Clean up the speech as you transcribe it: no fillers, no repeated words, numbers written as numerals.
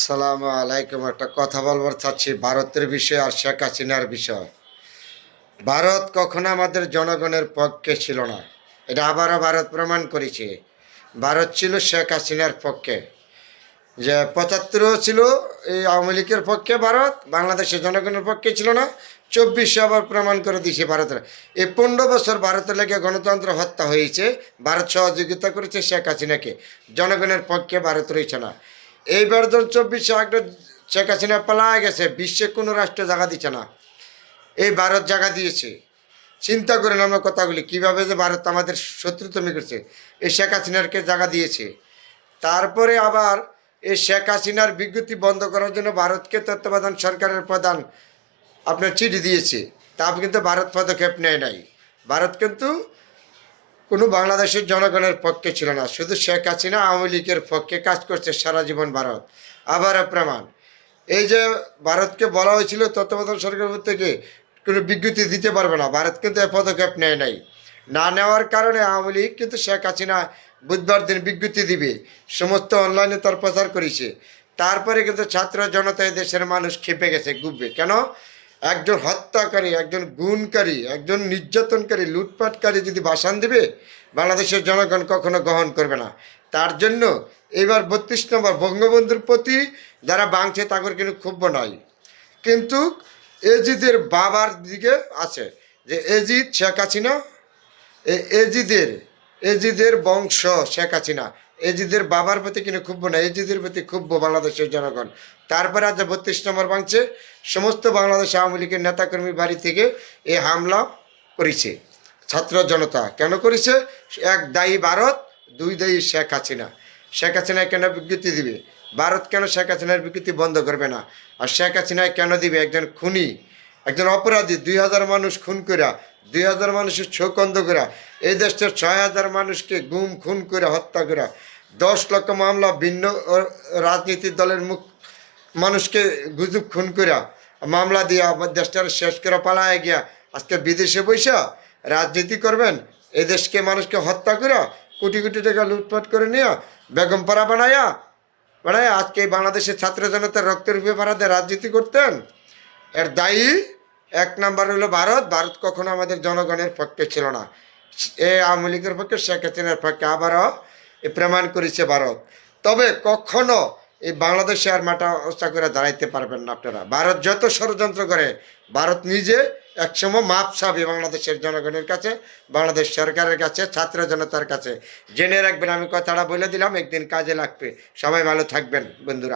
সালামু আলাইকুম। একটা কথা বলবার চাচ্ছি ভারতের বিষয় আর শেখ হাসিনার বিষয়। ভারত কখনো আমাদের জনগণের পক্ষে ছিল না, এটা আবারও ভারত প্রমাণ করেছে। ভারত ছিল শেখ হাসিনার পক্ষে, যে ৭৫ ছিল এই আওয়ামী লীগের পক্ষে, ভারত বাংলাদেশের জনগণের পক্ষে ছিল না। ২৪ আবার প্রমাণ করে দিয়েছে ভারতের। এই ১৫ বছর ভারতের লেগে গণতন্ত্র হত্যা হয়েছে, ভারত সহযোগিতা করেছে শেখ হাসিনাকে। জনগণের পক্ষে ভারত রয়েছে না। এইবার ধর ২৪ আগে শেখ হাসিনা পালায় গেছে, বিশ্বে কোনো রাষ্ট্র জায়গা দিচ্ছে না, এই ভারত জায়গা দিয়েছে। চিন্তা করেন আমরা কথাগুলি কীভাবে যে ভারত আমাদের শত্রুতমি করছে, এই শেখ হাসিনারকে জায়গা দিয়েছে। তারপরে আবার এই শেখ হাসিনার বিজ্ঞপ্তি বন্ধ করার জন্য ভারতকে তত্ত্বাবধান সরকারের প্রধান আপনার চিঠি দিয়েছে, তা কিন্তু ভারত পদক্ষেপ নেয় নাই। ভারত কিন্তু কোনো বাংলাদেশের জনগণের পক্ষে ছিল না, শুধু শেখ হাসিনা আওয়ামী লীগের পক্ষে কাজ করছে সারা জীবন ভারত। আবারও প্রমাণ, এই যে ভারতকে বলা হয়েছিল তত্ত্বাবধান সরকার থেকে কোনো বিজ্ঞপ্তি দিতে পারবে না, ভারত কিন্তু এ পদক্ষেপ নেয় নাই। না নেওয়ার কারণে আওয়ামী লীগ কিন্তু শেখ হাসিনা বুধবার দিন বিজ্ঞপ্তি দিবে, সমস্ত অনলাইনে তার প্রচার করেছে। তারপরে কিন্তু ছাত্র জনতা দেশের মানুষ খেপে গেছে, গুববে কেন? একজন হত্যাকারী, একজন গুণকারী, একজন নির্যাতনকারী, লুটপাটকারী যদি ভাষণ দিবে, বাংলাদেশের জনগণ কখনো গ্রহণ করবে না। তার জন্য এবার ৩২ নম্বর বঙ্গবন্ধুর প্রতি যারা বাংছে তাদের কিন্তু ক্ষুব্ধ নয়, কিন্তু এজিদের বাবার দিকে আছে, যে এজিদ শেখ হাসিনা, এজিদের এজিদের বংশ শেখ হাসিনা, এজিদের বাবার প্রতি কিন্তু ক্ষুব্ধ না, এজিদের প্রতি ক্ষুব্ধ বাংলাদেশের জনগণ। তারপরে আজ ৩২ নম্বর ভাঙছে, সমস্ত বাংলাদেশ আওয়ামী লীগের নেতাকর্মী বাড়ি থেকে এই হামলা করেছে ছাত্র জনতা। কেন করেছে? এক দায়ী ভারত, দুই দায়ী শেখ হাসিনা। শেখ হাসিনায় কেন বিজ্ঞপ্তি দিবে? ভারত কেন শেখ হাসিনার বিজ্ঞপ্তি বন্ধ করবে না? আর শেখ হাসিনায় কেন দিবে? একজন খুনি, একজন অপরাধী, ২,০০০ মানুষ খুন করা, ২,০০০ মানুষের চোখ অন্ধ করা, এই দেশের ৬,০০০ মানুষকে গুম খুন করে হত্যা করা, ১০ লক্ষ মামলা, ভিন্ন রাজনীতির দলের মানুষকে গুজব খুন করা, মামলা দিয়া দেশটার শেষ করে পালায় গিয়া আজকে বিদেশে বৈশা রাজনীতি করবেন, এই দেশকে মানুষকে হত্যা করা, কোটি কোটি টাকা লুটপাট করে নিয়ে বেগমপাড়া বানায়া আজকে বাংলাদেশের ছাত্র জনতার রক্তের ব্যাপারে রাজনীতি করতেন। এর দায়ী ১ নম্বর হলো ভারত। ভারত কখনো আমাদের জনগণের পক্ষে ছিল না, এ আওয়ামী লীগের পক্ষে, শেখ হাসিনার পক্ষে আবারও এ প্রমাণ করেছে ভারত। তবে কখনো এই বাংলাদেশে আর মাথা উঁচা করে দাঁড়াইতে পারবেন না আপনারা। ভারত যত ষড়যন্ত্র করে, ভারত নিজে একসময় মাপ চাবে বাংলাদেশের জনগণের কাছে, বাংলাদেশ সরকারের কাছে, ছাত্র জনতার কাছে। জেনে রাখবেন, আমি কথাটা বলে দিলাম, একদিন কাজে লাগবে। সবাই ভালো থাকবেন বন্ধুরা।